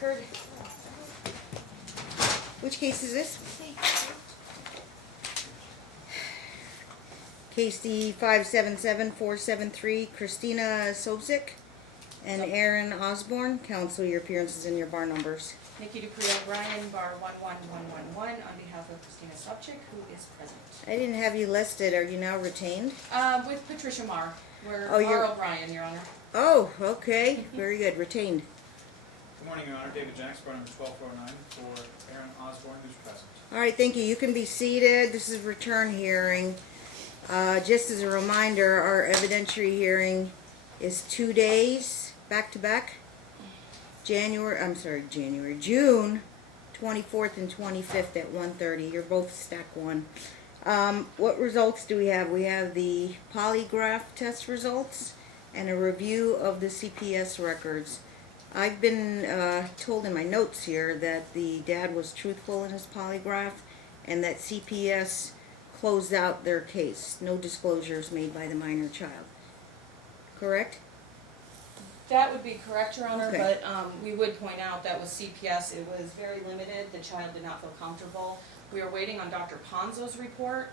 record. Which case is this? Case D 577-473, Christina Sobczyk and Aaron Osborne. Counsel, your appearances and your bar numbers. Nikki Dupree O'Brien, bar 11111, on behalf of Christina Sobczyk, who is present. I didn't have you listed. Are you now retained? With Patricia Marr. We're Oh, Mar O'Brien, Your Honor. Oh, okay. Very good. Retained. Good morning, Your Honor. David Jacks, bar number 1249 for Aaron Osborne, who's present. All right, thank you. You can be seated. This is return hearing. Just as a reminder, our evidentiary hearing is 2 days back to back. June 24th and 25th at 1:30. You're both stack one. What results do we have? We have the polygraph test results and a review of the CPS records. I've been told in my notes here that the dad was truthful in his polygraph and that CPS closed out their case. No disclosures made by the minor child. Correct? That would be correct, Your Honor, Okay. but we would point out that with CPS, it was very limited. The child did not feel comfortable. We are waiting on Dr. Ponzo's report,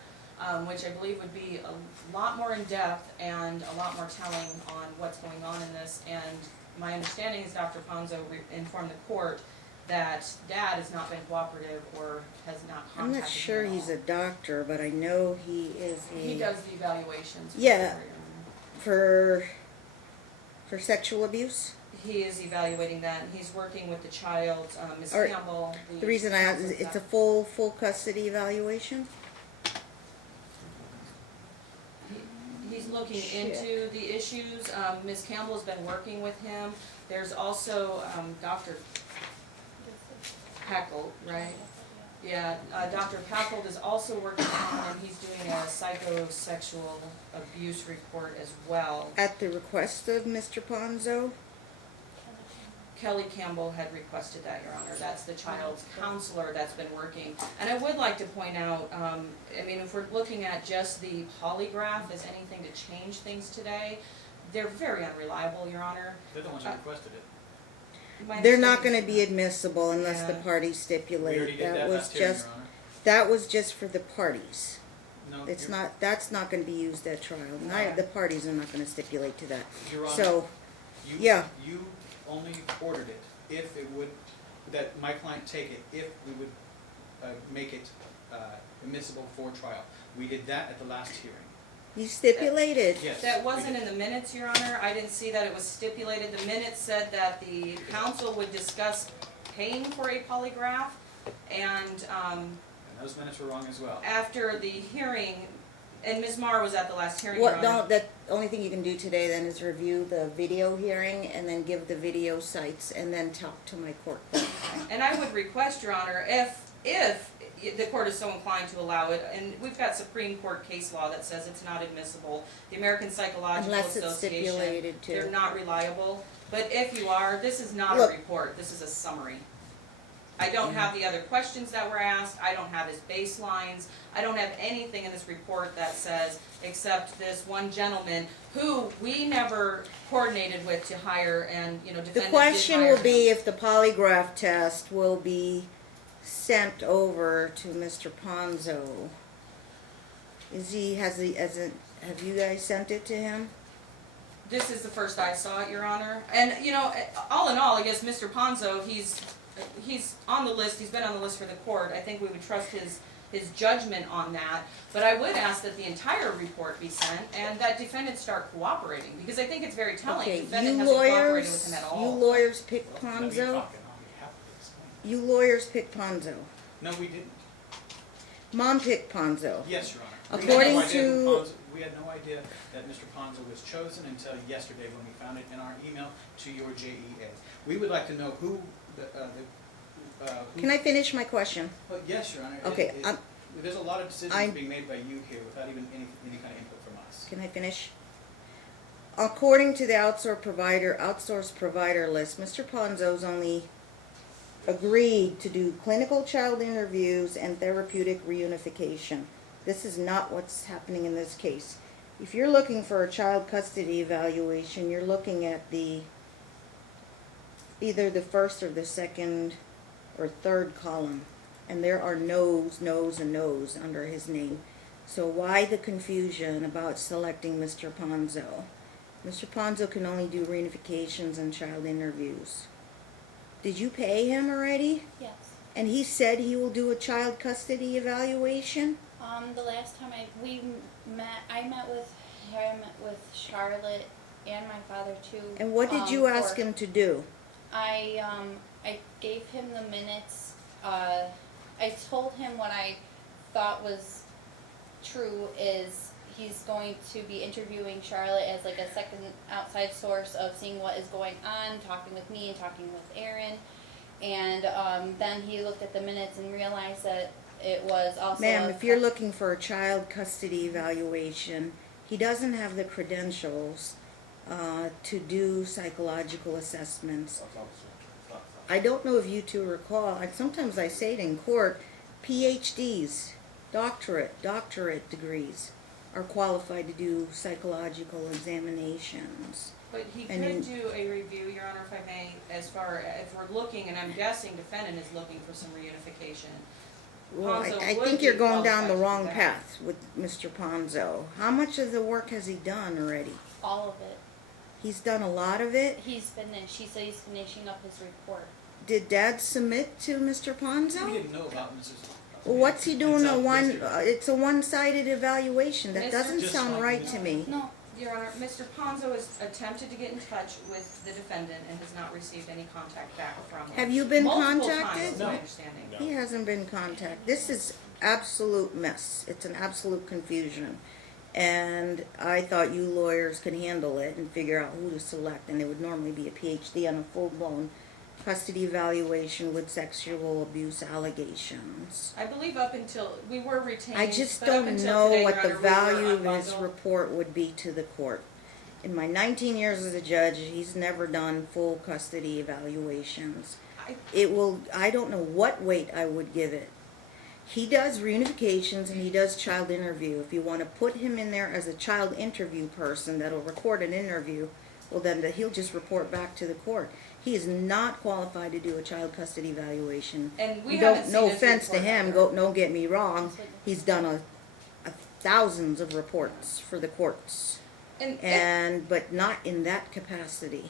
which I believe would be a lot more in-depth and a lot more telling on what's going on in this. And my understanding is Dr. Ponzo informed the court that Dad has not been cooperative or has not contacted him. I'm not sure at all. he's a doctor, but I know he is He does the evaluations. Yeah. Your Honor. for sexual abuse. He is evaluating that, and he's working with the child, Ms. Or- Campbell. The reason I ask is it's a full custody evaluation. He's looking Shit. into the issues. Ms. Campbell's been working with him. There's also Dr. Peckel, right? Yeah, Dr. Peckel is also working on him, and he's doing a psychosexual abuse report as well. At the request of Mr. Ponzo. Kelly Campbell had requested that, Your Honor. That's the child's counselor that's been working. And I would like to point out, I mean, if we're looking at just the polygraph as anything to change things today, they're very unreliable, Your Honor. They're the ones who requested it. My They're not understanding going to be is- admissible unless the Yeah. parties We stipulate. already did that was last hearing, just Your Honor. that was just for the parties. No, It's Your- not. That's not going to be used at trial. The parties are not going to stipulate to that. Your Honor, So you, yeah. you only ordered it if it would, that my client take it if we would make it admissible for trial. We did that at the last hearing. You stipulated. Yes. That we wasn't did. in the minutes, Your Honor. I didn't see that it was stipulated. The minutes said that the council would discuss paying for a polygraph, and And those minutes were wrong as well. after the hearing, and Ms. Marr was at the last hearing, Your What Honor. don't the only thing you can do today then is review the video hearing and then give the video sites and then talk to my court. And I would request, Your Honor, if the court is so inclined to allow it, and we've got Supreme Court case law that says it's not admissible, the American Psychological Unless it's Association, stipulated to. they're not reliable. But if you are, this is not Look. a report, this is a summary. I don't have the other questions that were asked, I don't have his baselines, I don't have anything in this report that says, except this one gentleman who we never coordinated with to hire, and, you know, The defendant did question hire will him. be if the polygraph test will be sent over to Mr. Ponzo. Have you guys sent it to him? This is the first I saw it, Your Honor. And, you know, all in all, I guess Mr. Ponzo, he's on the list, he's been on the list for the court. I think we would trust his judgment on that. But I would ask that the entire report be sent and that defendants start cooperating, because I think it's very telling. Okay, Defendant you hasn't cooperated with him lawyers, at you all. lawyers picked Let me Ponzo. talk on behalf of this client. You lawyers picked Ponzo. No, we didn't. Mom picked Ponzo. Yes, Your Honor. According We had no idea to- who Ponzo- we had no idea that Mr. Ponzo was chosen until yesterday when we found it in our email to your JEA. We would like to know who who. Can I finish my question? Well, yes, Your Honor. Okay, There's a lot of decisions I'm- being made by you here without even any kind of input from us. Can I finish? According to the outsourced provider list, Mr. Ponzo's only agreed to do clinical child interviews and therapeutic reunification. This is not what's happening in this case. If you're looking for a child custody evaluation, you're looking at the either the first or the second or third column, and there are no's, no's, and no's under his name. So why the confusion about selecting Mr. Ponzo? Mr. Ponzo can only do reunifications and child interviews. Did you pay him already? Yes. And he said he will do a child custody evaluation? The last time I met with him, with Charlotte and my father too. And what did you ask him to do? I gave him the minutes. I told him what I thought was true is he's going to be interviewing Charlotte as like a second outside source of seeing what is going on, talking with me and talking with Aaron. And then he looked at the minutes and realized that it was also Ma'am, if you're looking for a child custody evaluation, he doesn't have the credentials to do psychological assessments. I don't know if you two recall, sometimes I say it in court, PhDs, doctorate degrees are qualified to do psychological examinations. But he And could do a review, Your Honor, if I may, as far, if we're looking, and I'm guessing defendant is looking for some reunification. Well, Ponzo I would think be you're going down the qualified wrong for that. path with Mr. Ponzo. How much of the work has he done already? all of it. He's done a lot of it. She said he's finishing up his report. Did Dad submit to Mr. We Ponzo? didn't know about Mrs. Well, what's he doing? Yesterday. It's a one-sided evaluation. That Mr. doesn't Just sound like right me. to me. No, Your Honor, Mr. Ponzo has attempted to get in touch with the defendant and has not received any contact back from him. Have you been Multiple contacted? times, is my No. understanding. He hasn't been contacted. This is absolute mess. It's an absolute confusion. And I thought you lawyers could handle it and figure out who to select, and it would normally be a PhD on a full-blown custody evaluation with sexual abuse allegations. I believe up until, we were retained. I just but up don't until know today, what Your the Honor, we were value of his unbundled. report would be to the court. In my 19 years as a judge, he's never done full custody evaluations. I don't know what weight I would give it. He does reunifications and he does child interview. If you want to put him in there as a child interview person that'll record an interview, well then he'll just report back to the court. He is not qualified to do a child custody evaluation. And we You haven't don't, seen no his offense to report him, either. don't get me wrong, he's done a thousands of reports for the courts, but not in that capacity.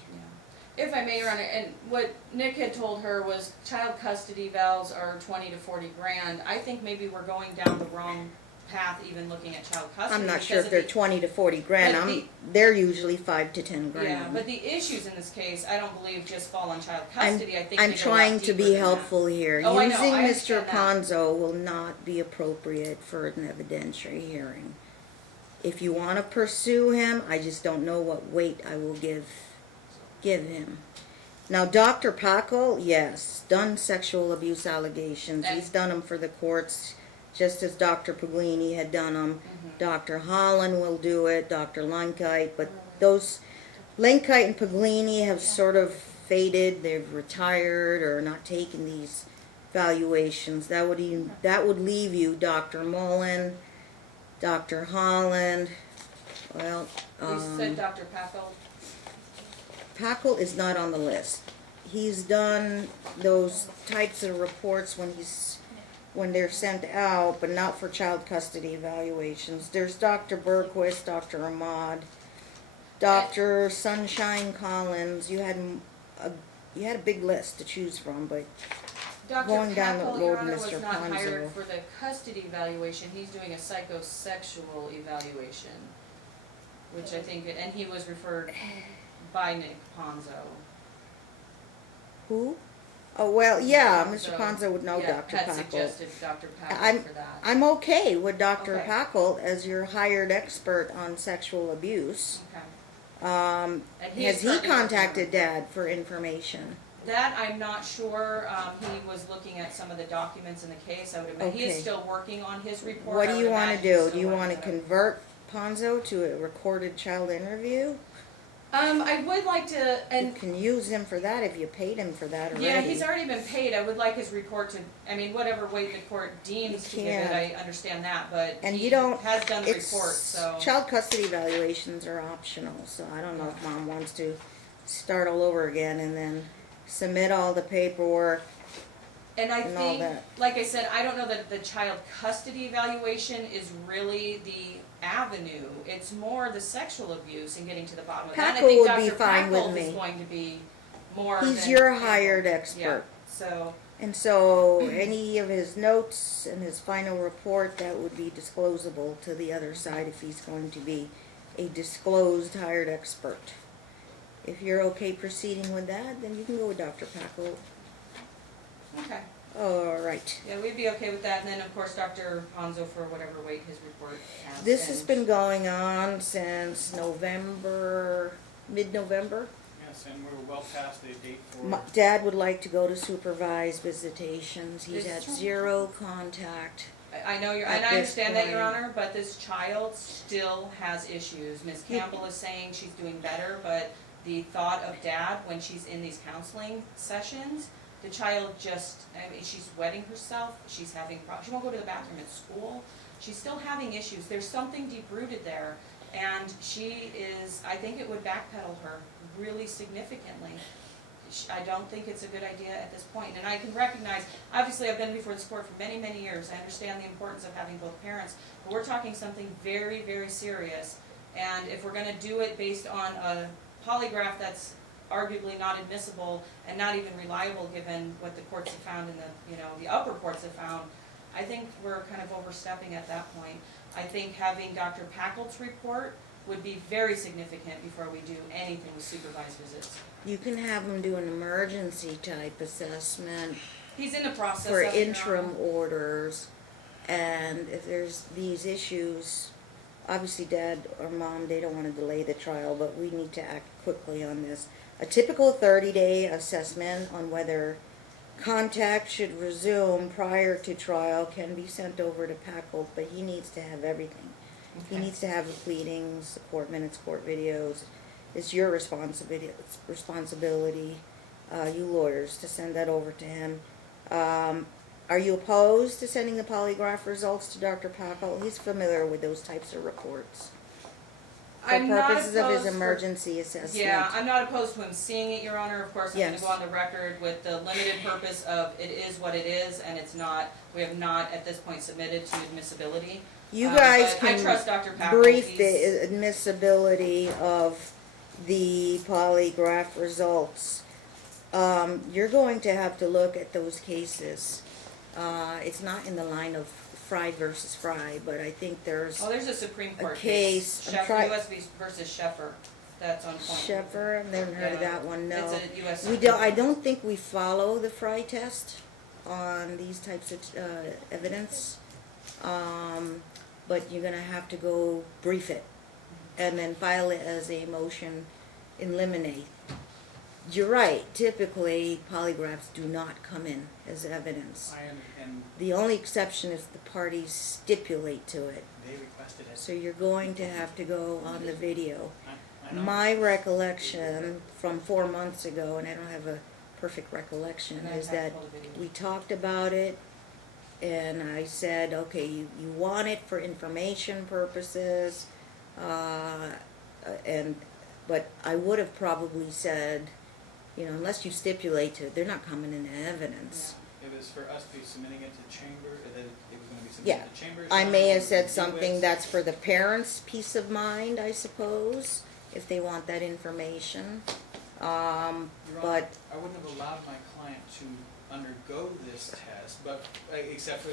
Yeah. If I may, Your Honor, and what Nick had told her was child custody vows are 20 to 40 grand. I think maybe we're going down the wrong path even looking at child custody. I'm not because sure if of they're the- 20 to 40 grand. But the- They're usually 5 to 10 grand. Yeah, but the issues in this case, I don't believe just fall on child custody. I think I'm they go a lot trying to deeper be than that. helpful here. Oh, I know, Using I Mr. understand that. Ponzo will not be appropriate for an evidentiary hearing. If you want to pursue him, I just don't know what weight I will give him. Now, Dr. Paco, yes, done sexual abuse allegations. And- He's done them for the courts, just as Dr. Puglini had done them. Mhm. Dr. Holland will do it, Dr. Lunkite, but those, Lunkite and Puglini have sort of faded. They've retired or not taken these valuations. That would leave you Dr. Mullen, Dr. Holland, well, You said Dr. Paco. Packle is not on the list. He's done those types of reports when they're sent out, but not for child custody evaluations. There's Dr. Bergquist, Dr. Ahmad, Dr. Sunshine Collins. You had a big list to choose from, but Dr. Going down the Paco, Your road, Honor, was Mr. not hired Ponzo. for the custody evaluation. He's doing a psychosexual evaluation, which I think, and he was referred by Nick Ponzo. who? Oh, well, yeah, Mr. So, Ponzo would know yeah, Dr. had Packle. suggested Dr. Paco I'm- for that. I'm okay with Dr. Okay. Packle as your hired expert on sexual abuse. Okay. Um, And he has is he currently contacted working on Dad for information? That I'm not sure. He was looking at some of the documents in the case. I would admit, he is Okay. still working on his report. What I do would you want to imagine he's do? still Do you working want to on it. convert Ponzo to a recorded child interview? I would like to, You and can use him for that if you paid him for that already. yeah, he's already been paid. I would like his report to, I mean, whatever weight the court deems to give it, can't. I understand that, but And he you don't, has done the it's, report, so. child custody evaluations are optional, so I don't know if Mom wants to start all over again and then submit all the paperwork And I and all think, that. like I said, I don't know that the child custody evaluation is really the avenue. It's more the sexual abuse and getting to the bottom of that. And I Packle think would be Dr. fine with Packle me. is going to be more He's than your able. hired Yeah, expert. so, And so any of his notes and his final report, that would be disclosable to the other side if he's going to be a disclosed hired expert. If you're okay proceeding with that, then you can go with Dr. Packle. okay. All right. Yeah, we'd be okay with that. And then, of course, Dr. Ponzo for whatever weight his report has. This has and- been going on since November, mid-November. Yes, and we're well past the date for. Dad would like to go to supervised visitations. He's This- had zero contact. I know you're, At and I this understand that, Your point. Honor, but this child still has issues. Ms. Campbell is saying she's doing better, but the thought of Dad when she's in these counseling sessions, the child just, I mean, she's wetting herself, she's having, she won't go to the bathroom at school, she's still having issues. There's something deep-rooted there, and she is, I think it would backpedal her really significantly. I don't think it's a good idea at this point. And I can recognize, obviously I've been before this court for many, many years. I understand the importance of having both parents, but we're talking something very, very serious. And if we're gonna do it based on a polygraph that's arguably not admissible and not even reliable given what the courts have found and the upper courts have found, I think we're kind of overstepping at that point. I think having Dr. Packle's report would be very significant before we do anything with supervised visits. You can have him do an emergency type assessment He's in the process for of it, Your interim Honor. orders. And if there's these issues, obviously Dad or Mom, they don't want to delay the trial, but we need to act quickly on this. A typical 30-day assessment on whether contact should resume prior to trial can be sent over to Packle, but he needs to have everything. He Okay. needs to have the pleadings, the court minutes, court videos. It's your responsibility, you lawyers, to send that over to him. Are you opposed to sending the polygraph results to Dr. Packle? He's familiar with those types of reports. For I'm not purposes of his opposed for- emergency assessment. Yeah, I'm not opposed to him seeing it, Your Honor. Of course, I'm Yes. gonna go on the record with the limited purpose of it is what it is, and it's not, we have not at this point submitted to admissibility. You guys But I can trust Dr. Packle. brief He's- the admissibility of the polygraph results. You're going to have to look at those cases. It's not in the line of Fry versus Fry, but I think there's Oh, there's a Supreme Court case, I'm US versus Sheffer, that's on point. Sheffer. I've never heard of Yeah. that one. No, It's a US we don't. I don't think we follow the Fry test on these types of evidence. But you're gonna have to go brief it, and then file it as a motion in limine. You're right. Typically, polygraphs do not come in as evidence. And The only exception is the parties stipulate to it. they requested it. So you're going to have to go on the video. I know. My recollection from 4 months ago, and I don't have a perfect recollection, And I is have that all the video. we talked about it, and I said, okay, you want it for information purposes, but I would have probably said, unless you stipulate to it, they're not coming into evidence. It was for us to be submitting it to chamber, that it was gonna be Yeah. submitted to chamber. I may have said US. something that's for the parents' peace of mind, I suppose, if they want that information. Your Honor, But I wouldn't have allowed my client to undergo this test, but, except for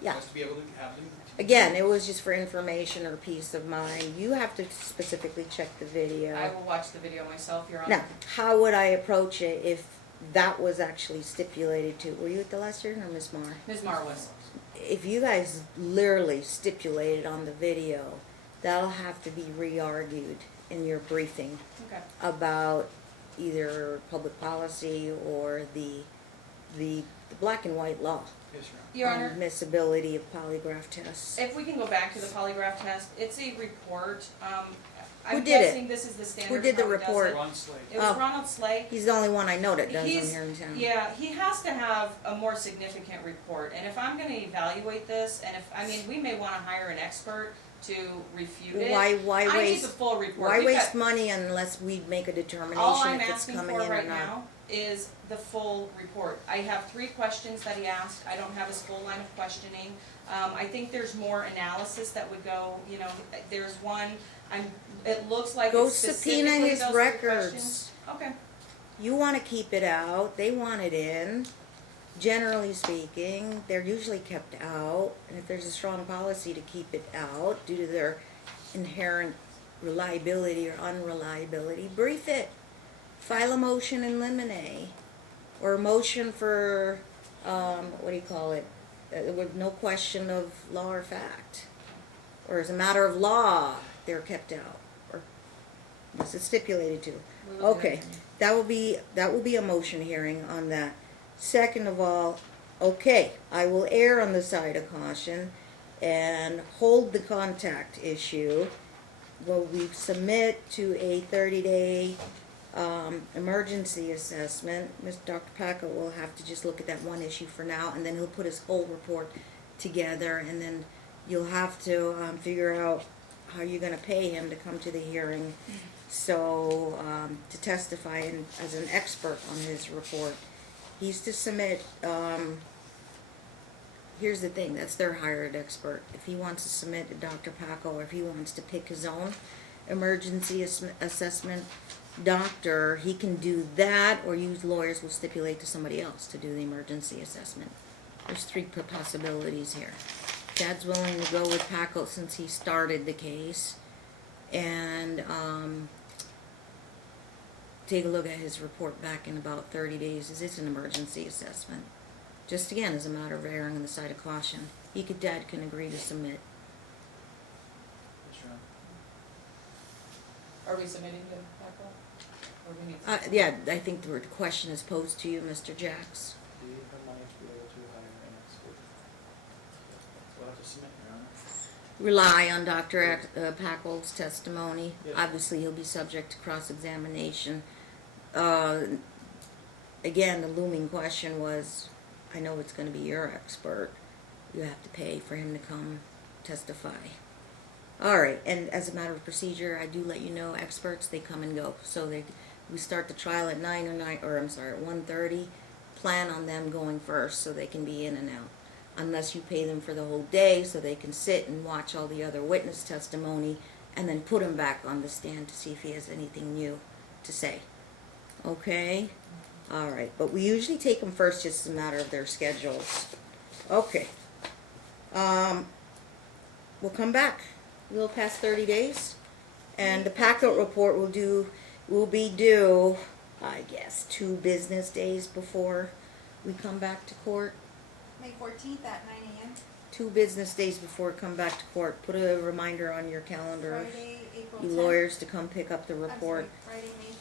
Yeah. us to be able to have them. again, it was just for information or peace of mind. You have to specifically check the video. I will watch the video myself, Your Honor. Now, how would I approach it if that was actually stipulated to? Were you at the last hearing or Ms. Marr? Ms. Marr was. If you guys literally stipulated on the video, that'll have to be re-argued in your briefing Okay. about either public policy or the black and white law Yes, Your Your Honor. on Honor, admissibility of polygraph tests. if we can go back to the polygraph test, it's a report. Who I'm did it? guessing this is the standard. Who did the how he does report? it. Ron Slade. It was Oh. Ronald Slay. He's the only one I know that does them He's- here in town. Yeah, he has to have a more significant report, and if I'm gonna evaluate this, and we may wanna hire an expert to refute it. Why I need the waste full report. why We've waste got- money unless we make a All determination I'm if it's asking coming for in or right not? now is the full report. I have 3 questions that he asked. I don't have his full line of questioning. I think there's more analysis that would go, you know, there's one, it looks like Go it's subpoena specifically his those 3 records. questions. Okay. You want to keep it out, they want it in. Generally speaking, they're usually kept out, and if there's a strong policy to keep it out due to their inherent reliability or unreliability, brief it. File a motion in limine, or a motion for, what do you call it, with no question of law or fact. Or as a matter of law, they're kept out, or this is stipulated to. Okay, that will be a motion hearing on that. Second of all, okay, I will err on the side of caution and hold the contact issue. Will we submit to a 30-day emergency assessment? Dr. Packett will have to just look at that one issue for now, and then he'll put his whole report together, and then you'll have to figure out how you're going to pay him to come to the hearing, so to testify as an expert on his report. He's to submit, here's the thing, that's their hired expert. If he wants to submit to Dr. Paco, or if he wants to pick his own emergency assessment doctor, he can do that, or use lawyers will stipulate to somebody else to do the emergency assessment. There's 3 possibilities here. Dad's willing to go with Paco since he started the case, and take a look at his report back in about 30 days. Is this an emergency assessment? Just again, as a matter of erring on the side of caution. Dad can agree to submit. Sure. Are we submitting to Paco? Or we need to? Yeah, I think the question is posed to you, Mr. Jacks. Do you have money to be able to hire an expert? We'll have to submit, Your Honor. Rely on Dr. Packel's testimony. Yes. Obviously, he'll be subject to cross-examination. Again, the looming question was, I know it's going to be your expert. You have to pay for him to come testify. All right, and as a matter of procedure, I do let you know, experts, they come and go. So we start the trial at 1:30. Plan on them going first so they can be in and out. Unless you pay them for the whole day so they can sit and watch all the other witness testimony, and then put him back on the stand to see if he has anything new to say. Okay? All right, but we usually take them first just as a matter of their schedules. Okay. We'll come back a little past 30 days, and the Packet report will be due, I guess, 2 business days before we come back to court. May 14th at 9 a.m. 2 business days before we come back to court. Put a reminder on your calendar, Friday, April 10th. you lawyers, to come pick up the I'm report. sorry, Friday, May 10th.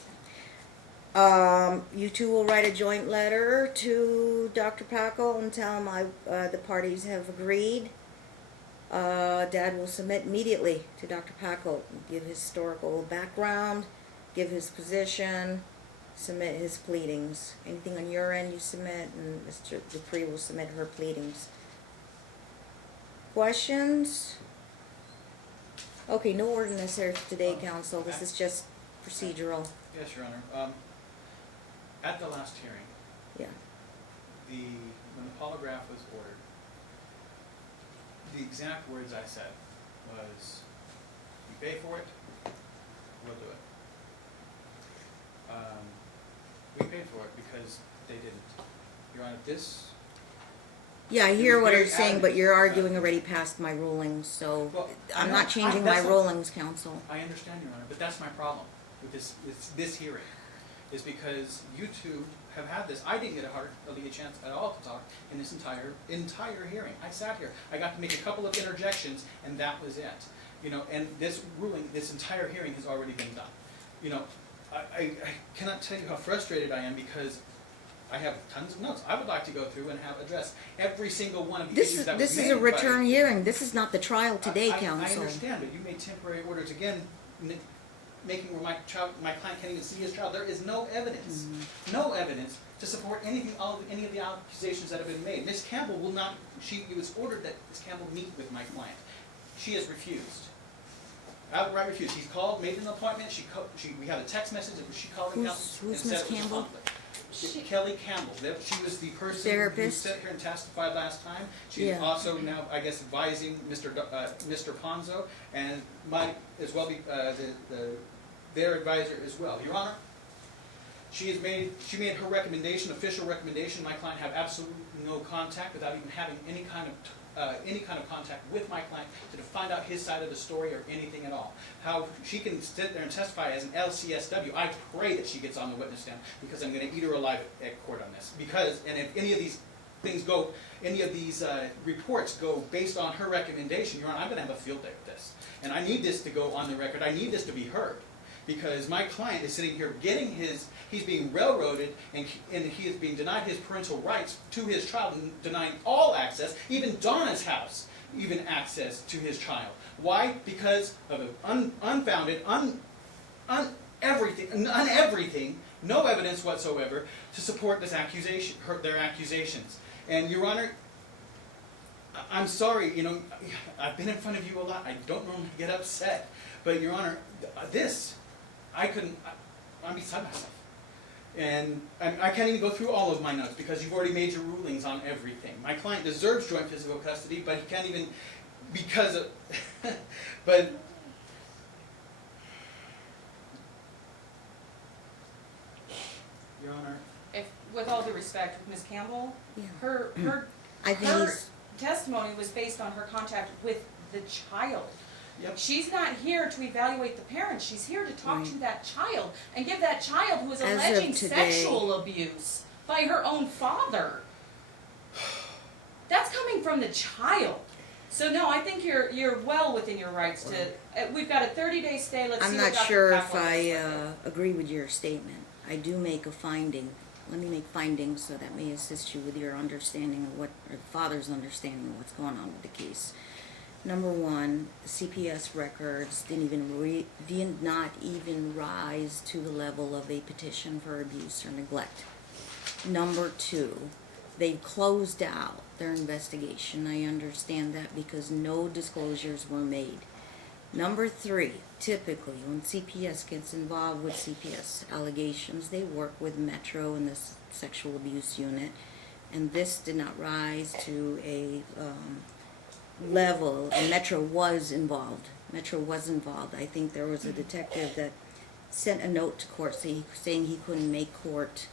You 2 will write a joint letter to Dr. Paco and tell him the parties have agreed. Dad will submit immediately to Dr. Paco, give his historical background, give his position, submit his pleadings. Anything on your end you submit, and Mr. Dupree will submit her pleadings. Questions? Okay, no ordinance here today, council. This is just procedural. Yes, Your Honor. At the last hearing, Yeah. when the polygraph was ordered, the exact words I said was, "You pay for it, we'll do it." We paid for it because they didn't. Your Honor, Yeah, I It hear was what very you're saying, but you're arguing already past my rulings, so well, I'm no, not changing my that's not- rulings, council. I understand, Your Honor, but that's my problem with this hearing, is because you 2 have had this. I didn't get hardly a chance at all to talk in this entire hearing. I sat here. I got to make a couple of interjections, and that was it. You know, and this ruling, this entire hearing has already been done. You know, I cannot tell you how frustrated I am because I have tons of notes. I would like to go through and have addressed every single one of the issues that was This made. is a but return hearing. This is not the trial today, I council. understand, but you made temporary orders again, making where my client can't even see his child. There is no evidence, no evidence to support any of the accusations that have been made. Ms. Campbell will not. It was ordered that Ms. Campbell meet with my client. She has refused. Outright refused. He's called, made an appointment. We have a text message. She called the council and Who's said Ms. it was a Campbell? conflict. Kelly Campbell, she was the person who Therapist? sat here and testified last time. She's Yeah. also now, I guess, advising Mr. Ponzo, and might as well be their advisor as well. Your Honor, she made her recommendation, official recommendation. My client have absolutely no contact, without even having any kind of contact with my client to find out his side of the story or anything at all. How she can sit there and testify as an LCSW, I pray that she gets on the witness stand, because I'm going to eat her alive at court on this. Because, and if any of these things go, any of these reports go based on her recommendation, Your Honor, I'm going to have a field day with this. And I need this to go on the record. I need this to be heard. Because my client is sitting here getting he's being railroaded, and he is being denied his parental rights to his child, and denying all access, even Donna's house, even access to his child. Why? Because of an unfounded, everything, no evidence whatsoever to support this accusation, their accusations. And Your Honor, I'm sorry, you know, I've been in front of you a lot. I don't normally get upset, but Your Honor, I'm beside myself. And I can't even go through all of my notes, because you've already made your rulings on everything. My client deserves joint physical custody, but he can't even, because of, but, Your Honor. With all due respect, with Ms. Campbell, Yeah. her I think her he's, testimony was based on her contact with the child. Yep. She's not here to evaluate the parents. She's here to talk to Right. that child and give that child who is As of alleging today- sexual abuse by her own father. That's coming from the child. So no, I think you're well within your rights to. We've got a 30-day stay. Let's I'm see not what Dr. sure if Kaplan I does with it. agree with your statement. I do make a finding. Let me make findings so that may assist you with your understanding of what, or the father's understanding of what's going on with the case. Number one, CPS records did not even rise to the level of a petition for abuse or neglect. Number two, they closed out their investigation. I understand that because no disclosures were made. Number three, typically when CPS gets involved with CPS allegations, they work with Metro and the sexual abuse unit, and this did not rise to a level, and Metro was involved. I think there was a detective that sent a note to court saying he couldn't make court,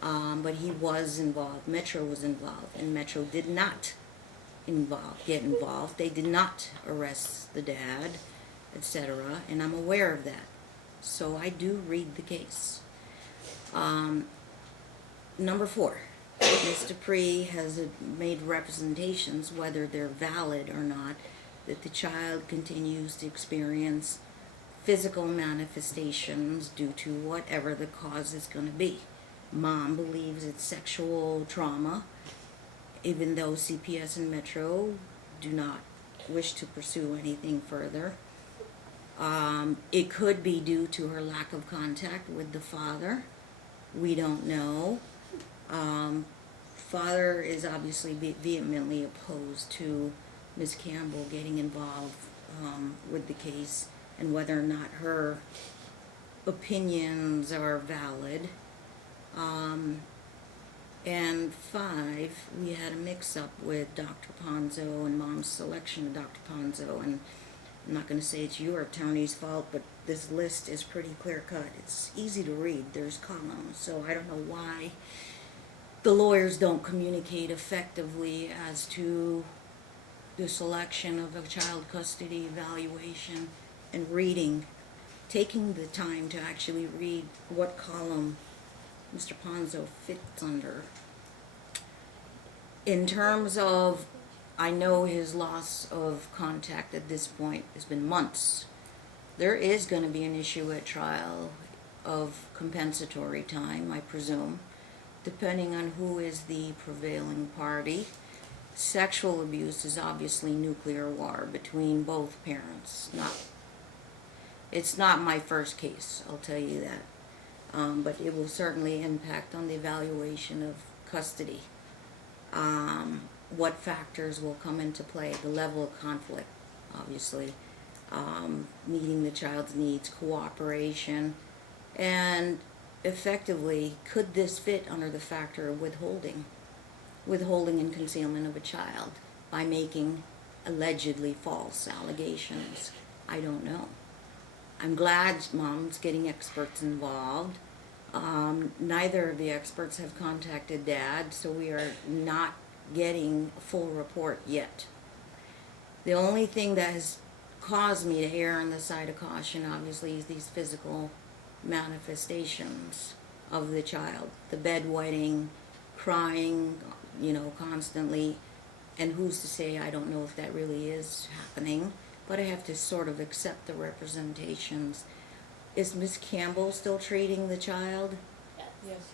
but he was involved. Metro was involved, and Metro did not get involved. They did not arrest the dad, etc., and I'm aware of that. So I do read the case. Number four, Ms. Dupree has made representations, whether they're valid or not, that the child continues to experience physical manifestations due to whatever the cause is going to be. Mom believes it's sexual trauma, even though CPS and Metro do not wish to pursue anything further. It could be due to her lack of contact with the father. We don't know. Father is obviously vehemently opposed to Ms. Campbell getting involved with the case, and whether or not her opinions are valid. And five, we had a mix-up with Dr. Ponzo and Mom's selection of Dr. Ponzo, and I'm not going to say it's your attorney's fault, but this list is pretty clear-cut. It's easy to read. There's columns, so I don't know why the lawyers don't communicate effectively as to the selection of a child custody evaluation and taking the time to actually read what column Mr. Ponzo fits under. In terms of, I know his loss of contact at this point has been months. There is going to be an issue at trial of compensatory time, I presume, depending on who is the prevailing party. Sexual abuse is obviously nuclear war between both parents. It's not my first case, I'll tell you that. But it will certainly impact on the evaluation of custody. What factors will come into play, the level of conflict, obviously, meeting the child's needs, cooperation, and effectively, could this fit under the factor of withholding and concealment of a child by making allegedly false allegations? I don't know. I'm glad Mom's getting experts involved. Neither of the experts have contacted Dad, so we are not getting a full report yet. The only thing that has caused me to err on the side of caution, obviously, is these physical manifestations of the child. The bedwetting, crying, constantly. And who's to say, I don't know if that really is happening, but I have to sort of accept the representations. Is Miss Campbell still treating the child? Yes,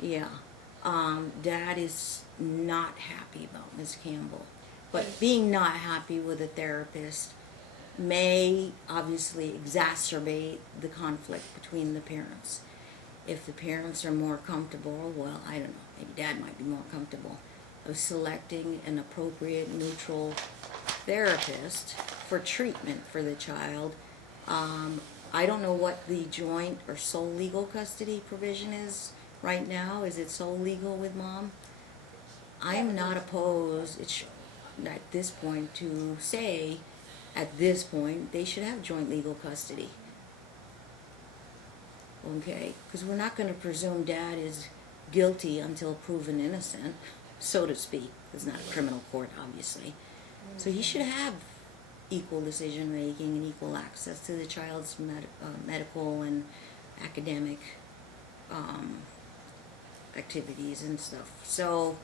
Yeah. Dad is not happy about Miss Campbell. But being not happy with a therapist may obviously exacerbate the conflict between the parents. If the parents are more comfortable, well, I don't know, maybe Dad might be more comfortable of selecting an appropriate neutral therapist for treatment for the child. I don't know what the joint or sole legal custody provision is right now. Is it sole legal with Mom? I am not opposed at this point to say, at this point, they should have joint legal custody. Okay? Because we're not going to presume Dad is guilty until proven innocent, so to speak. It's not a criminal court, obviously. So he should have equal decision making and equal access to the child's medical and academic activities and stuff. So,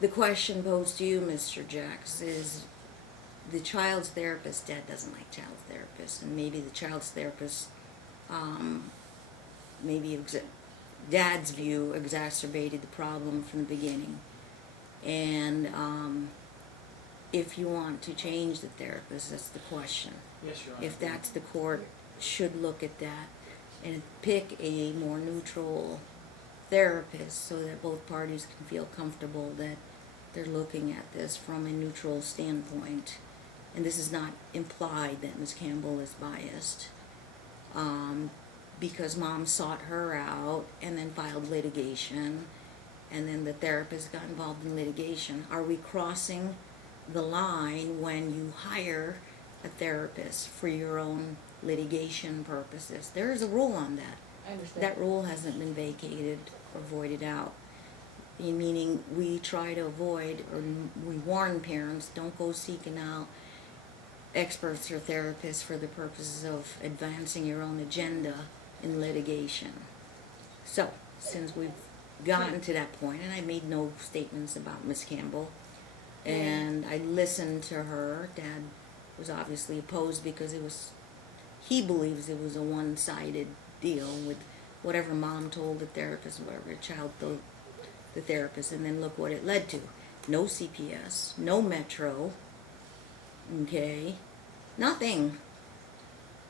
the question posed to you, Mr. Jacks, is the child's therapist. Dad doesn't like child therapists, and maybe the child's therapist, Dad's view exacerbated the problem from the beginning. And if you want to change the therapist, that's the question. Yes, Your Honor. If that's the court, should look at that and pick a more neutral therapist so that both parties can feel comfortable that they're looking at this from a neutral standpoint. And this is not implied that Ms. Campbell is biased, because Mom sought her out and then filed litigation, and then the therapist got involved in litigation. Are we crossing the line when you hire a therapist for your own litigation purposes? There is a rule on that. I understand. That rule hasn't been vacated or voided out. Meaning we try to avoid, or we warn parents, don't go seeking out experts or therapists for the purposes of advancing your own agenda in litigation. So, since we've gotten to that point, and I made no statements about Miss Campbell, and I listened to her. Dad was obviously opposed because he believes it was a one-sided deal with whatever Mom told the therapist, whatever the child told the therapist, and then look what it led to. No CPS, no Metro, okay, nothing,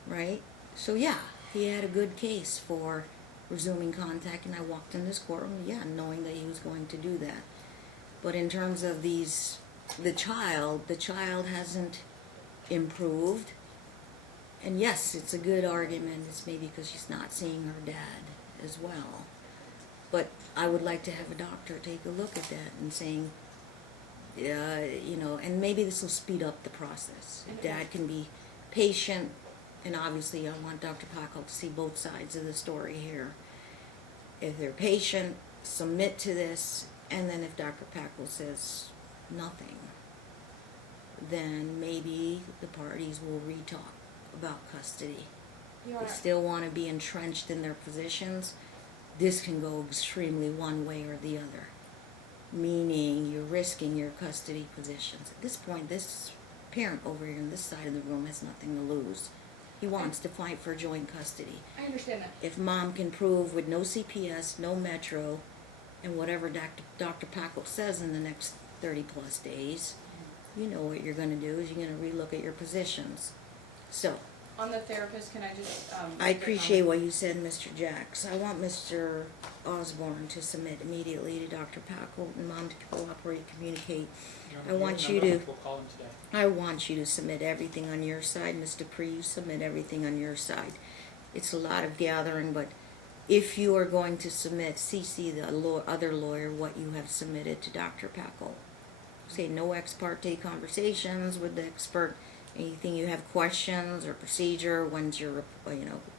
right? So yeah, he had a good case for resuming contact, and I walked in this courtroom, knowing that he was going to do that. But in terms of the child hasn't improved. And yes, it's a good argument. It's maybe because she's not seeing her dad as well. But I would like to have a doctor take a look at that and saying, and maybe this will speed up the process. If Dad can be patient, and obviously I want Dr. Packle to see both sides of the story here. If they're patient, submit to this, and then if Dr. Packle says nothing, then maybe the parties will re-talk about custody. They still want to be entrenched in their positions. This can go extremely one way or the other, meaning you're risking your custody positions. At this point, this parent over here on this side of the room has nothing to lose. He wants to fight for joint custody. I understand that. If Mom can prove with no CPS, no Metro, and whatever Dr. Packle says in the next 30 plus days, you know what you're going to do is you're going to relook at your positions. So, On the therapist, can I just, I appreciate what you said, Mr. Jacks. I want Mr. Osborne to submit immediately to Dr. Packle and Mom to cooperate, communicate. I want you to- We'll call him today. I want you to submit everything on your side. Ms. Dupree, you submit everything on your side. it's a lot of gathering, but if you are going to submit, CC the other lawyer what you have submitted to Dr. Packel. Say no ex parte conversations with the expert. Anything you have questions or procedure, when's your,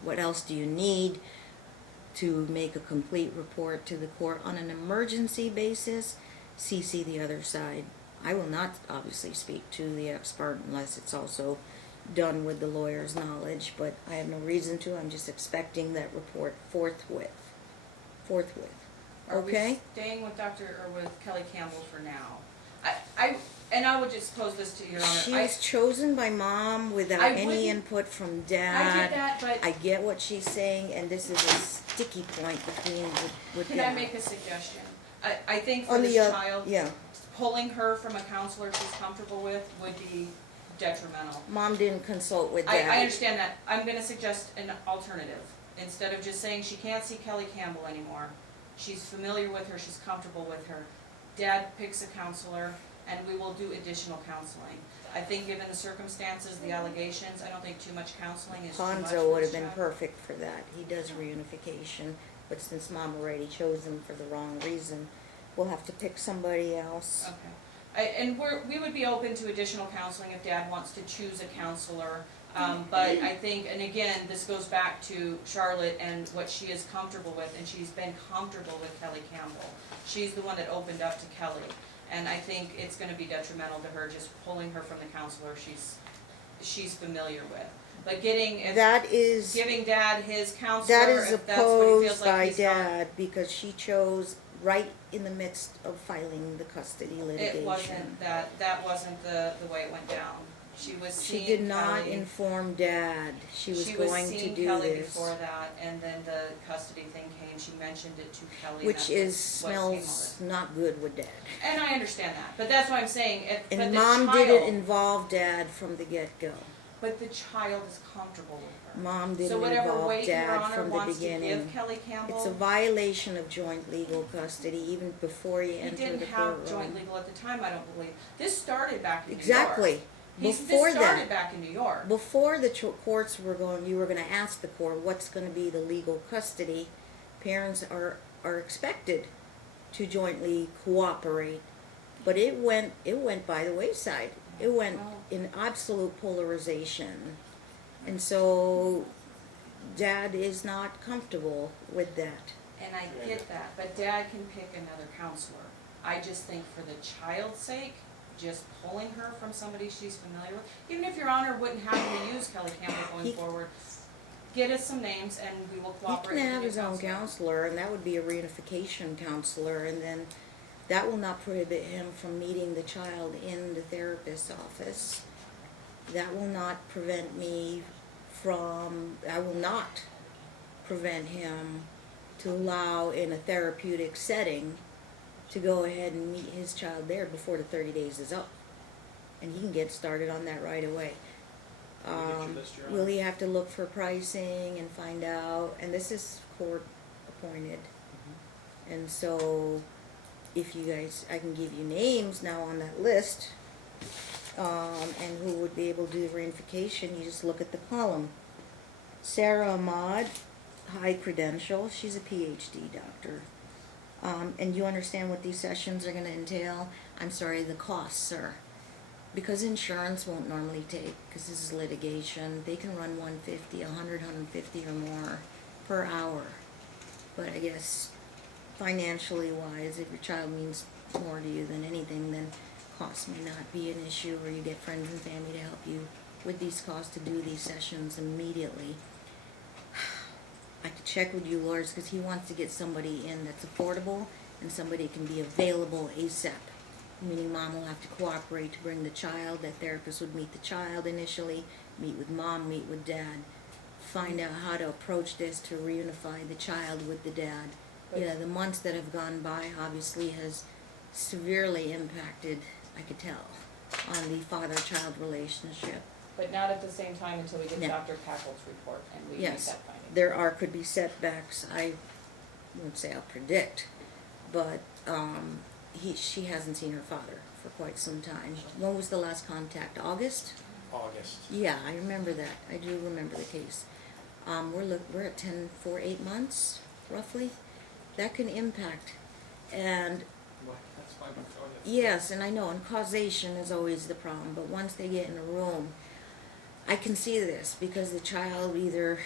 what else do you need to make a complete report to the court on an emergency basis? CC the other side. I will not obviously speak to the expert unless it's also done with the lawyer's knowledge, but I have no reason to. I'm just expecting that report forthwith. Are we Okay? staying with with Kelly Campbell for now? I would just pose this to Your Honor. She was chosen by mom without I any wouldn't- input from I dad. get that, but I get what she's saying, and this is a sticky point between with can dad. I make a suggestion? I think for On this the child, yeah, pulling her from a counselor she's comfortable with would be detrimental. mom didn't consult with I dad. understand that. I'm gonna suggest an alternative. Instead of just saying she can't see Kelly Campbell anymore, she's familiar with her, she's comfortable with her. Dad picks a counselor, and we will do additional counseling. I think given the circumstances, the allegations, I don't think too much counseling is too much for Ponzo would this have been child. perfect for that. He does reunification, but since mom already chose him for the wrong reason, we'll have to pick somebody else. Okay. And we would be open to additional counseling if Dad wants to choose a counselor. But I think, and again, this goes back to Charlotte and what she is comfortable with, and she's been comfortable with Kelly Campbell. She's the one that opened up to Kelly, and I think it's gonna be detrimental to her just pulling her from the counselor she's familiar with. But giving Dad his counselor, That is if that's what he feels opposed like by he's done. dad because she chose right in the midst of filing the custody litigation. It wasn't that wasn't the way it went down. She was seeing She did not Kelly. inform dad she was going to seeing do Kelly this, before that, and then the custody thing came, she mentioned it to Kelly. which and that's what came of smells not good with dad. it. And I understand that, but that's what I'm saying, but And the mom child, didn't involve dad from the get-go. but the child is comfortable with her. Mom So didn't whatever involve weight Your dad Honor from the wants to give beginning. Kelly Campbell. It's a violation of joint legal custody even before you He enter didn't the have courtroom. joint legal at the time, I don't believe. This started back in New York. Exactly. This Before started that, back in New York. before the courts were going, you were going to ask the court what's going to be the legal custody. Parents are expected to jointly cooperate, but it went by the wayside. It went in absolute polarization, and so dad is not comfortable with that. And I get that, but Dad can pick another counselor. I just think for the child's sake, just pulling her from somebody she's familiar with, even if Your Honor wouldn't have to use Kelly Campbell going He- forward, get us some names and we will He cooperate can with have the his new own counselor, and that would be a reunification counselor, and then that will not prohibit him from meeting the child in the therapist's office. That will not prevent I will not prevent him to allow in a therapeutic setting to go ahead and meet his child there before the 30 days is up. And he can get started on that right away. We'll get your list, Your Honor. Will he have to look for pricing and find out, and this is court appointed. And so, if you guys, I can give you names now on that list, and who would be able to do the reunification, you just look at the column. Sarah Ahmad, high credential, she's a PhD doctor. And you understand what these sessions are gonna entail? I'm sorry, the costs, sir. Because insurance won't normally take, because this is litigation, they can run 150, 100, 150 or more per hour. But I guess financially wise, if your child means more to you than anything, then costs may not be an issue, or you get friends and family to help you with these costs to do these sessions immediately. I could check with you lawyers, because he wants to get somebody in that's affordable and somebody can be available ASAP. Meaning mom will have to cooperate to bring the child, that therapist would meet the child initially, meet with mom, meet with dad, find out how to approach this to reunify the child with the dad. Yeah, the months that have gone by obviously has severely impacted, I could tell, on the father-child relationship. But not at the same time until we get No. Dr. Packel's report and we make Yes, that finding. there could be setbacks, I won't say I'll predict, but she hasn't seen her father for quite some time. When was the last contact? August? August. Yeah, I remember that. I do remember the case. we're at 10 for 8 months, roughly. That can impact. And Well, that's 5 months. Oh, yes. yes, and I know, and causation is always the problem, but once they get in a room, I can see this because the child either,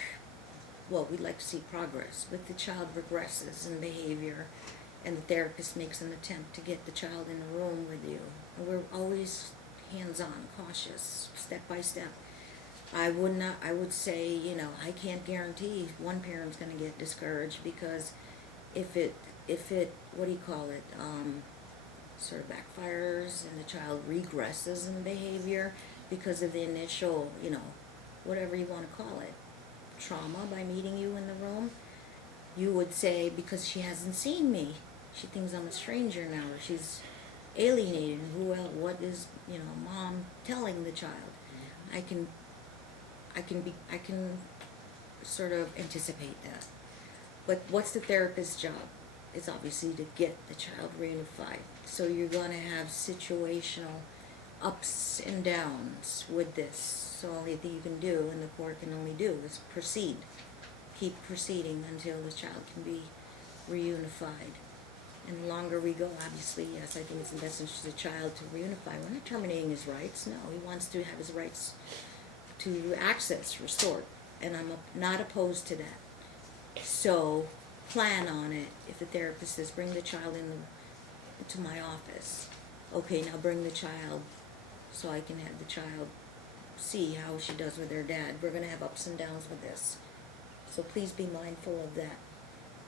well, we'd like to see progress, but the child regresses in behavior, and the therapist makes an attempt to get the child in the room with you. And we're always hands-on, cautious, step by step. I would say, you know, I can't guarantee one parent's gonna get discouraged because if it, what do you call it, sort of backfires and the child regresses in behavior because of the initial, you know, whatever you want to call it, trauma by meeting you in the room, you would say, because she hasn't seen me, she thinks I'm a stranger now, or she's alienated, who else, what is, you know, mom telling the child? I can sort of anticipate that. But what's the therapist's job? It's obviously to get the child reunified. So you're going to have situational ups and downs with this. So only thing you can do, and the court can only do, is proceed. Keep proceeding until the child can be reunified. And the longer we go, obviously, yes, I think it's in the best interest of the child to reunify. We're not terminating his rights. No, he wants to have his rights to access restored. And I'm not opposed to that. So plan on it. If the therapist says, bring the child into my office. Okay, now bring the child so I can have the child see how she does with her dad. We're going to have ups and downs with this. So please be mindful of that.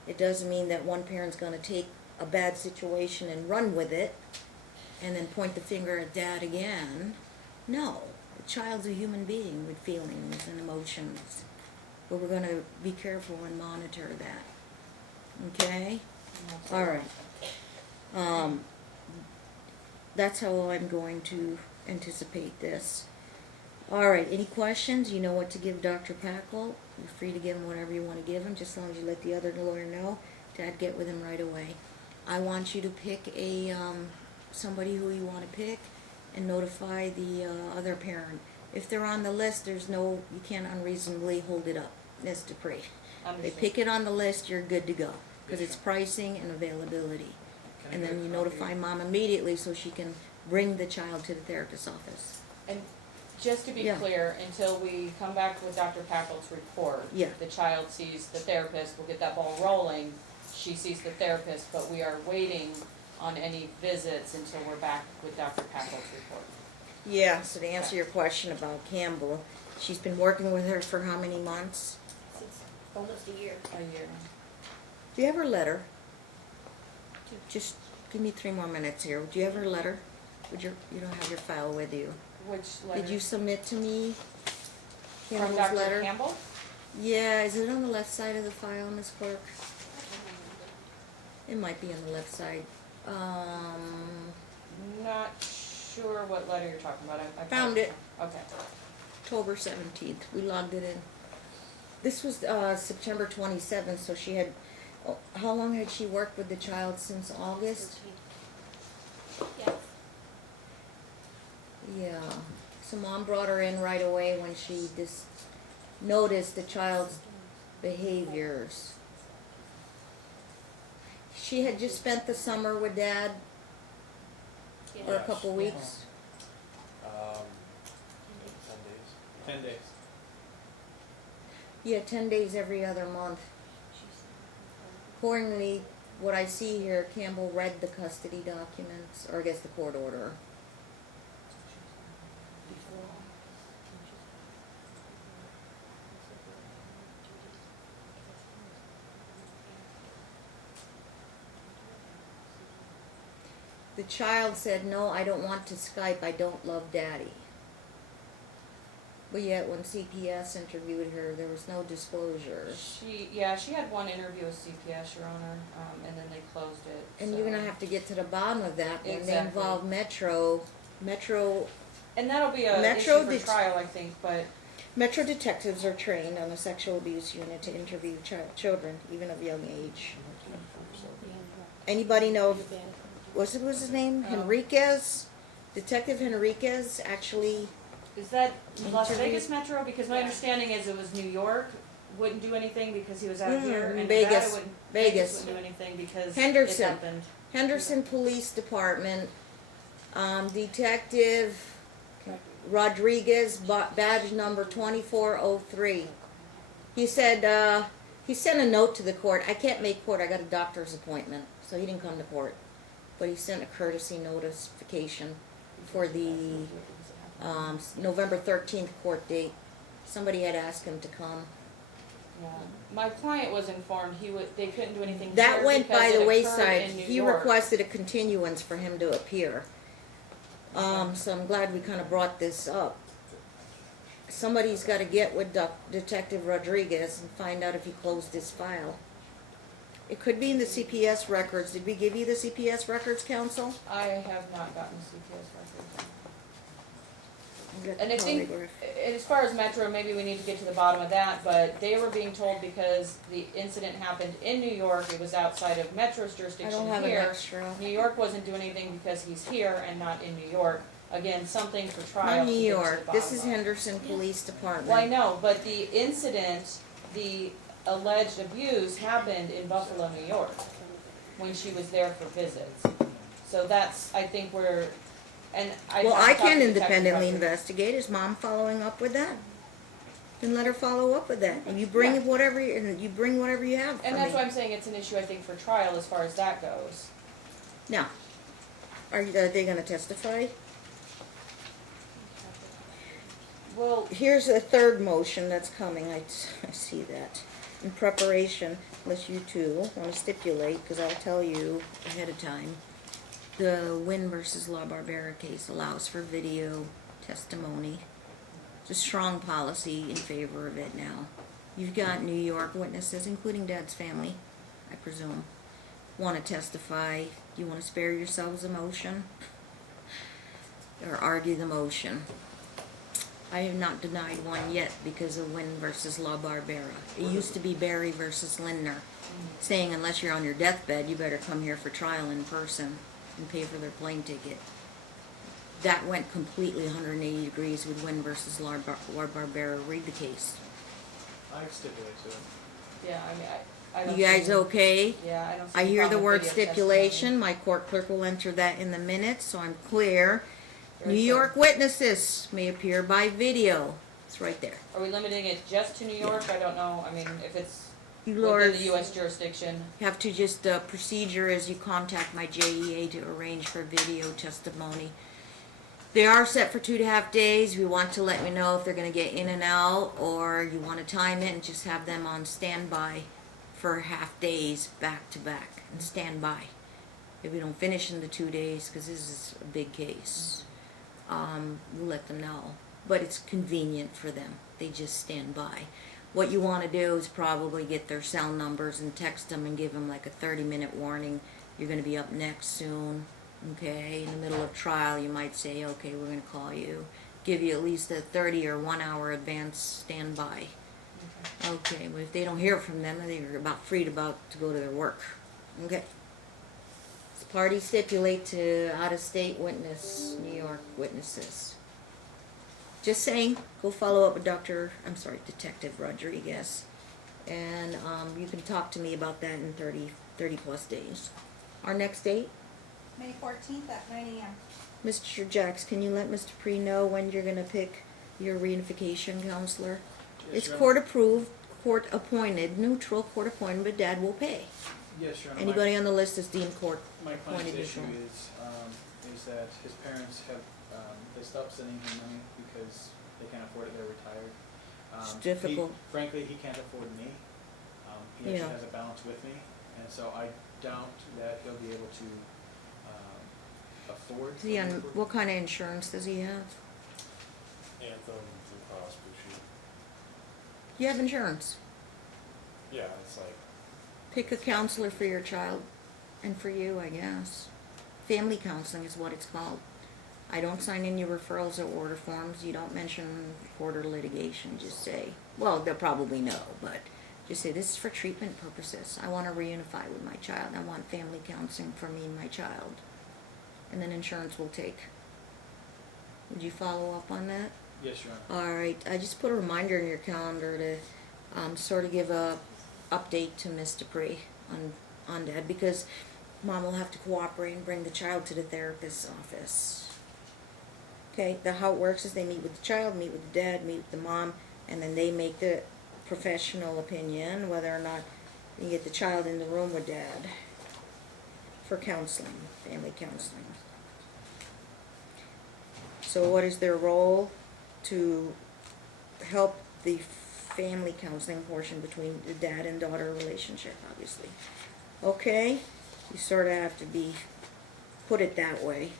It doesn't mean that one parent's going to take a bad situation and run with it and then point the finger at dad again. No. The child's a human being with feelings and emotions. But we're going to be careful and monitor that. Okay? All right. That's how I'm going to anticipate this. All right. Any questions? You know what to give Dr. Packle. You're free to give him whatever you want to give him, just as long as you let the other lawyer know. Dad, get with him right away. I want you to pick a somebody who you want to pick and notify the other parent. If they're on the list, there's no, you can't unreasonably hold it up. Ms. Dupree. They pick it on the list, you're good to go. Because it's pricing and availability. And then you notify mom immediately so she can bring the child to the therapist's office. And just to be Yeah. clear, until we come back with Dr. Packle's report, Yeah. the child sees the therapist, we'll get that ball rolling, she sees the therapist, but we are waiting on any visits until we're back with Dr. Packle's report. Yeah, so to answer your question about Campbell, she's been working with her for how many months? Since almost a year. A year. Do you have her letter? Just give me 3 more minutes here. Do you have her letter? You don't have your file with you. Which letter? Did you submit to me From Campbell's Dr. letter? Campbell? Yeah, is it on the left side of the file, Ms. Clerk? It might be on the left side. Not sure what letter you're talking about. I Found it. Okay. October 17th. We logged it in. This was September 27th, so she had, how long had she worked with the child since August? Yeah. Yeah. So mom brought her in right away when she just noticed the child's behaviors. She had just spent the summer with dad for a couple weeks. 10 days. Yeah, 10 days every other month. Accordingly, what I see here, Campbell read the custody documents, or I guess the court order. The child said, no, I don't want to Skype, I don't love daddy. But yet when CPS interviewed her, there was no disclosure. She had one interview with CPS, Your Honor, and then they closed it. And so. you're gonna have to get to the bottom of that when they Exactly. involve Metro, And that'll be a Metro issue for trial, I think, but Metro detectives are trained on a sexual abuse unit to interview children, even of young age. Anybody know, what was his name? Henriquez? Detective Henriquez actually, is that Las Interview- Vegas Metro? Because my understanding is it was New York wouldn't do anything because he was out here, and Vegas. Nevada wouldn't, Vegas. wouldn't do anything because Henderson. it happened. Henderson Police Department, Detective Rodriguez, badge number 2403. He said, he sent a note to the court. I can't make court, I got a doctor's appointment, so he didn't come to court. But he sent a courtesy notification for the November 13th court date. Somebody had asked him to come. Yeah. My client was informed they couldn't do anything That here went because by it the occurred wayside. in New He York. requested a continuance for him to appear. So I'm glad we kind of brought this up. Somebody's got to get with Detective Rodriguez and find out if he closed his file. It could be in the CPS records. Did we give you the CPS records, counsel? I have not gotten CPS records. Get And the I think, polygraph. as far as Metro, maybe we need to get to the bottom of that, but they were being told because the incident happened in New York, it was outside of Metro's I jurisdiction don't have an here. extra. New York wasn't doing anything because he's here and not in New York. Again, something for trial. Not to New get to the York. bottom This is of. Henderson Police Department. Well, I know, but the incident, the alleged abuse happened in Buffalo, New York, when she was there for visits. So that's, I think, where, and I. Well, have to I talk can to independently Detective investigate. Is mom following up with that? Then let her follow up with that. And you bring Yeah. whatever you bring whatever you have for And that's me. why I'm saying it's an issue, I think, for trial as far as that goes. Now, are they going to testify? Well, Here's a third motion that's coming. I see that. In preparation, unless you two want to stipulate, because I'll tell you ahead of time. The Wynn versus La Barbera case allows for video testimony. It's a strong policy in favor of it now. You've got New York witnesses, including Dad's family, I presume, want to testify. Do you want to spare yourselves a motion? Or argue the motion? I have not denied one yet because of Wynn versus La Barbera. It used to be Barry versus Lindner, saying unless you're on your deathbed, you better come here for trial in person and pay for their plane ticket. That went completely 180 degrees with Wynn versus La Barbera. Read the case. I stipulate to it. yeah, I mean, I don't. You guys see- okay? Yeah, I don't see. I any hear the problem word with video stipulation. My court clerk will enter that in the minutes, so I'm clear. Very New clear. York witnesses may appear by video. It's right there. Are we limiting it just to New York? I don't know, I mean, if it's You within lords the US jurisdiction. have to just, procedure is you contact my JEA to arrange for video testimony. They are set for 2.5 days. We want to let you know if they're going to get in and out, or you want to time it and just have them on standby for half days back to back and stand by. If we don't finish in the 2 days, because this is a big case, we'll let them know. But it's convenient for them. They just stand by. What you want to do is probably get their cell numbers and text them and give them like a 30-minute warning. You're going to be up next soon. Okay, in the middle of trial, you might say, okay, we're going to call you. Give you at least a 30 or 1 hour advance standby. Okay, but if they don't hear from them, then they're about to go to their work. Okay. Parties stipulate to out-of-state witness, New York witnesses. Just saying, go follow up with Detective Rodriguez. And you can talk to me about that in 30 plus days. Our next date? May 14th at 9 a.m. Mr. Jacks, can you let Mr. Pre know when you're going to pick your reunification counselor? Yes, It's Your Honor. court approved, court appointed, neutral court appointed, but Dad will pay. Yes, Your Honor. Anybody on the list is deemed court My client's appointed issue neutral. is that his parents have, they stopped sending him money because they can't afford it, they're retired. It's difficult. Frankly, he can't afford me. He Yeah. actually has a balance with me, and so I doubt that he'll be able to afford. Is he on, what kind of insurance does he have? Anthem, Blue Cross, Blue Shield. You have insurance. Yeah, it's like, Pick a counselor for your child, and for you, I guess. Family counseling is what it's called. I don't sign in your referrals or order forms. You don't mention court or litigation. Just say, well, they'll probably know, but just say, this is for treatment purposes. I want to reunify with my child. I want family counseling for me and my child. And then insurance will take. Would you follow up on that? Yes, Your Honor. All right. I just put a reminder in your calendar to sort of give a update to Miss Dupree on Dad, because Mom will have to cooperate and bring the child to the therapist's office. Okay, how it works is they meet with the child, meet with the dad, meet with the mom, and then they make the professional opinion whether or not you get the child in the room with Dad for counseling, family counseling. So what is their role? To help the family counseling portion between the dad and daughter relationship, obviously. Okay, you sort of have to put it that way,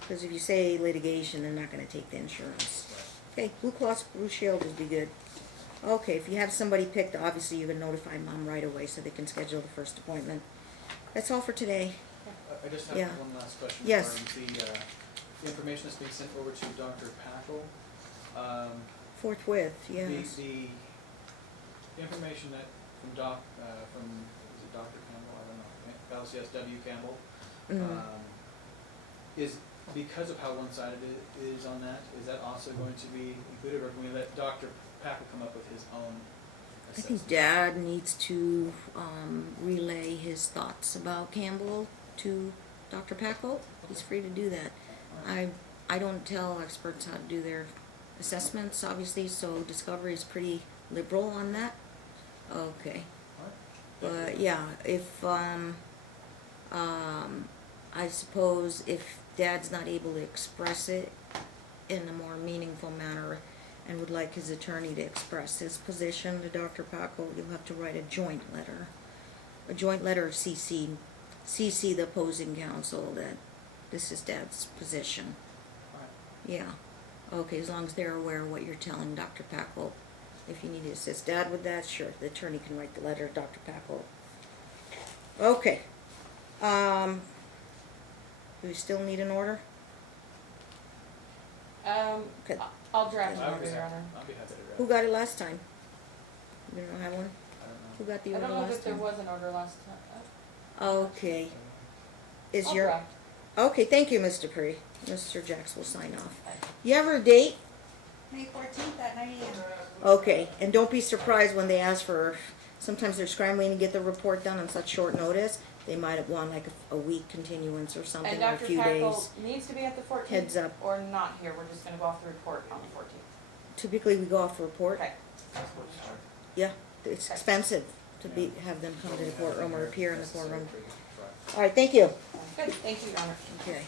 because if you say litigation, they're not going to take the insurance. Okay, Blue Cross Blue Shield would be good. Okay, if you have somebody picked, obviously you can notify Mom right away so they can schedule the first appointment. That's all for today. I just have Yeah. one last question. Yes. Regarding the information that's being sent over to Dr. Packle. Forthwith, yes. The information that from is it Dr. Campbell? I don't know. LCS W. Campbell. Mm. Is because of how one-sided it is on that, is that also going to be included, or can we let Dr. Packle come up with his own I assessment? think Dad needs to relay his thoughts about Campbell to Dr. Packle. He's free to do that. I don't tell experts how to do their assessments, obviously, so Discovery is pretty liberal on that. Okay. But yeah, if I suppose if Dad's not able to express it in a more meaningful manner and would like his attorney to express his position to Dr. Packle, you'll have to write a joint letter. A joint letter of CC the opposing counsel that this is Dad's position. Yeah. Okay, as long as they're aware of what you're telling Dr. Packle. If you need to assist Dad with that, sure, the attorney can write the letter to Dr. Packle. Okay. Do we still need an order? Okay. I'll draft an I'll order, be Your happy Honor. to draft. Who got it last time? You don't have one? I don't know. Who got the I order don't know last if there time? was an order last time. Okay. Is I'll your draft. okay? Thank you, Mr. Dupree. Mr. Jacks will sign off. You have her date? May 14th at 9 a.m. Okay, and don't be surprised when they ask for. Sometimes they're scrambling to get the report done on such short notice. They might have won like a week continuance or something, And or a Dr. few Packle days. needs to be at the 14th. Heads up. Or not here, we're just gonna go off the report on the 14th. Typically, we go off report. Okay. Yeah, it's expensive to have them come to the courtroom or appear in the courtroom. All right, thank you. Good, thank you, Your Honor. Okay.